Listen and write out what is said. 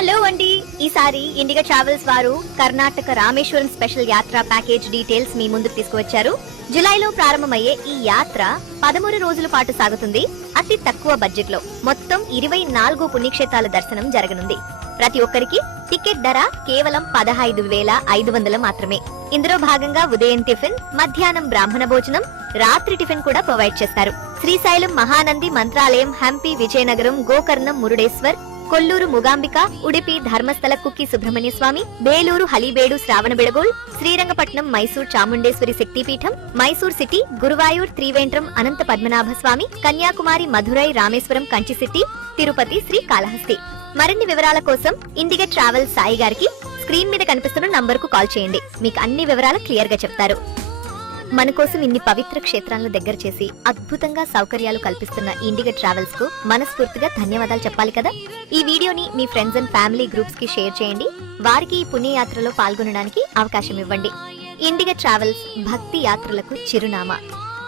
Hello అండి, ఈసారి IndiGo travels వారు కర్ణాటక రామేశ్వరం స్పెషల్ యాత్ర ప్యాకేజ్ డీటెయిల్స్ మీ ముందుకు తీసుకువచ్చారు. జులైలో ప్రారంభమయ్యే ఈ యాత్ర 13 రోజుల పాటు సాగుతుంది. అతి తక్కువ బడ్జెట్ లో మొత్తం 24 పుణ్యక్షేత్రాల దర్శనం జరగనుంది. ప్రతి ఒక్కరికి టికెట్ ధర కేవలం 15,500 మాత్రమే. ఇందులో భాగంగా ఉదయం టిఫిన్, మధ్యాహ్నం బ్రాహ్మణ భోజనం, రాత్రి టిఫిన్ కూడా ప్రొవైడ్ చేస్తారు. శ్రీశైలం, మహానంది, మంత్రాలయం, హంపి, విజయనగరం, గోకర్ణం, మురుడేశ్వర్, కొల్లూరు, ముగాంబిక, ఉడిపి, ధర్మస్థల, కుక్కి సుబ్రహ్మణ్య స్వామి, బేలూరు, హలీబేడు, శ్రావణ బెడగోల్, శ్రీరంగపట్నం, మైసూర్ చాముండేశ్వరి శక్తిపీఠం, మైసూర్ సిటీ, గురువాయూర్, త్రివేంద్రం, అనంత పద్మనాభ స్వామి, కన్యాకుమారి, మధురై, రామేశ్వరం, కంచి సిటీ, తిరుపతి, శ్రీకాళహస్తి. మరిన్ని వివరాల కోసం ఇండిగో ట్రావెల్స్ సాయి గారికి స్క్రీన్ మీద కనిపిస్తున్న నంబర్ కు కాల్ చేయండి. మీకు అన్ని వివరాలు క్లియర్ గా చెప్తారు. మన కోసం ఇన్ని పవిత్ర క్షేత్రాలను దగ్గర చేసి అద్భుతంగా సౌకర్యాలు కల్పిస్తున్న ఇండిగో ట్రావెల్స్ కు మనస్ఫూర్తిగా ధన్యవాదాలు చెప్పాలి కదా. ఈ వీడియోని మీ ఫ్రెండ్స్ అండ్ ఫ్యామిలీ గ్రూప్స్ కి షేర్ చేయండి. వారికి ఈ పుణ్యయాత్రలో పాల్గొనడానికి అవకాశం ఇవ్వండి. ఇండిగో ట్రావెల్స్ భక్తి యాత్రలకు చిరునామా.